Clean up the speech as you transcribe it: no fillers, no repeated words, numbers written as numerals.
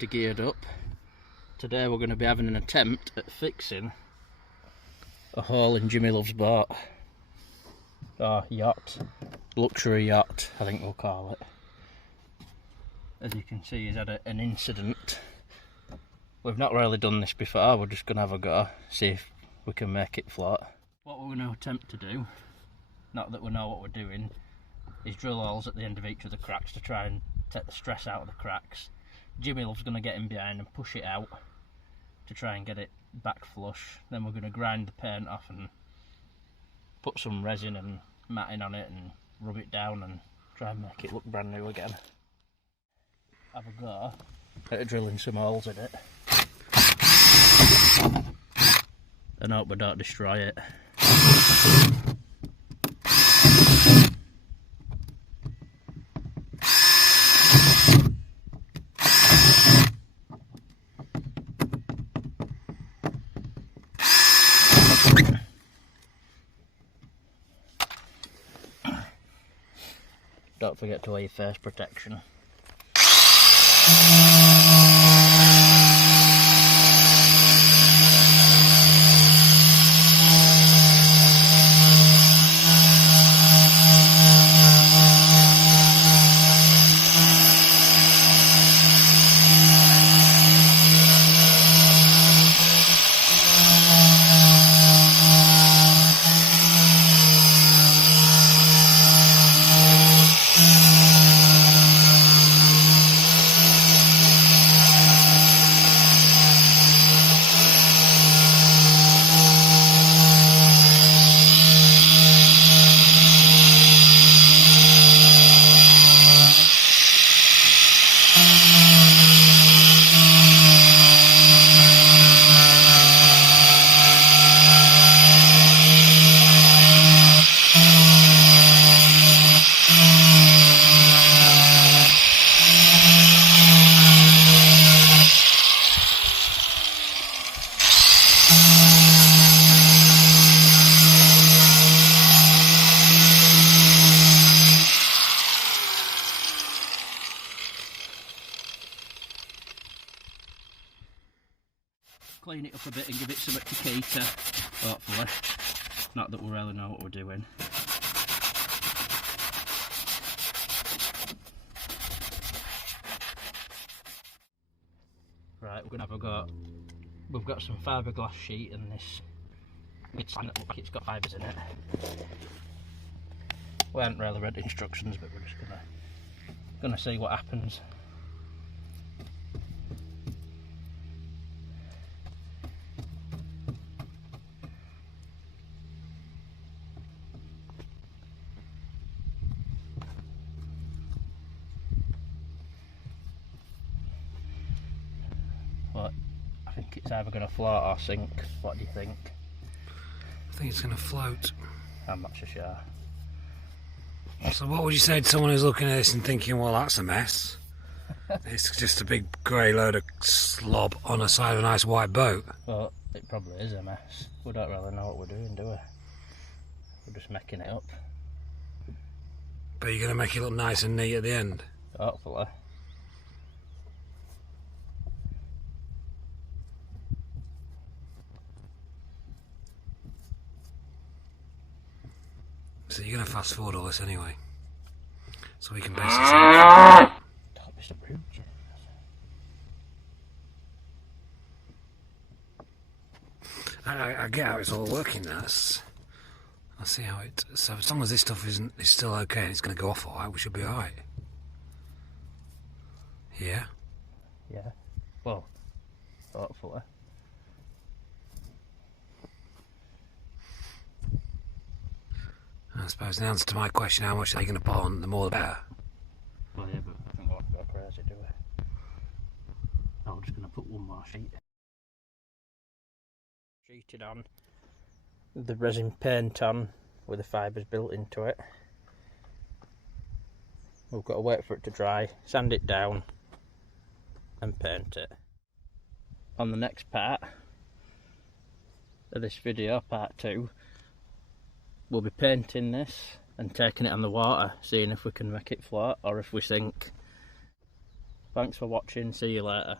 pretty geared up. Today we're going to be having an attempt at fixing a hole in Jimmy Love's boat. Or yacht. Luxury yacht, I think we'll call it. As you can see, he's had an incident. We've not really done this before, we're just going to have a go, see if we can make it float. What we're going to attempt to do, not that we know what we're doing, is drill holes at the end of each of the cracks to try and take the stress out of the cracks. Jimmy Love's going to get in behind and push it out to try and get it back flush. Then we're going to grind the paint off and put some resin and matting on it and rub it down and try and make it look brand new again. Have a go at drilling some holes in it and hope we don't destroy it. Don't forget to wear your face protection. Clean it up a bit and give it something to cater, hopefully. Not that we really know what we're doing. Right, we're going to have a go. We've got some fiberglass sheet and this. It's like it's got fibres in it. We haven't really read instructions, but we're just gonna see what happens. But I think it's either going to float or sink. What do you think? I think it's going to float. I'm not so sure. So what would you say to someone who's looking at this and thinking, well, that's a mess? It's just a big grey load of slob on the side of a nice white boat. Well, it probably is a mess. We don't really know what we're doing, do we? We're just making it up. But you're going to make it look nice and neat at the end? Hopefully. So you're going to fast forward all this anyway, so we can basically say... Don't be so rude, Jim. I get how it's all working now. I see how it... So as long as this stuff is still okay and it's going to go off alright, we should be alright. Yeah? Yeah. Well, hopefully. I suppose the answer to my question, how much are you going to put on, the more the better. Well, yeah, but I think we'll have to go crazy, do we? I'm just going to put one more sheet. Sheeted on, the resin paint on with the fibres built into it. We've got to wait for it to dry, sand it down and paint it. On the next part of this video, part 2, we'll be painting this and taking it on the water, seeing if we can make it float or if we sink. Thanks for watching, see you later.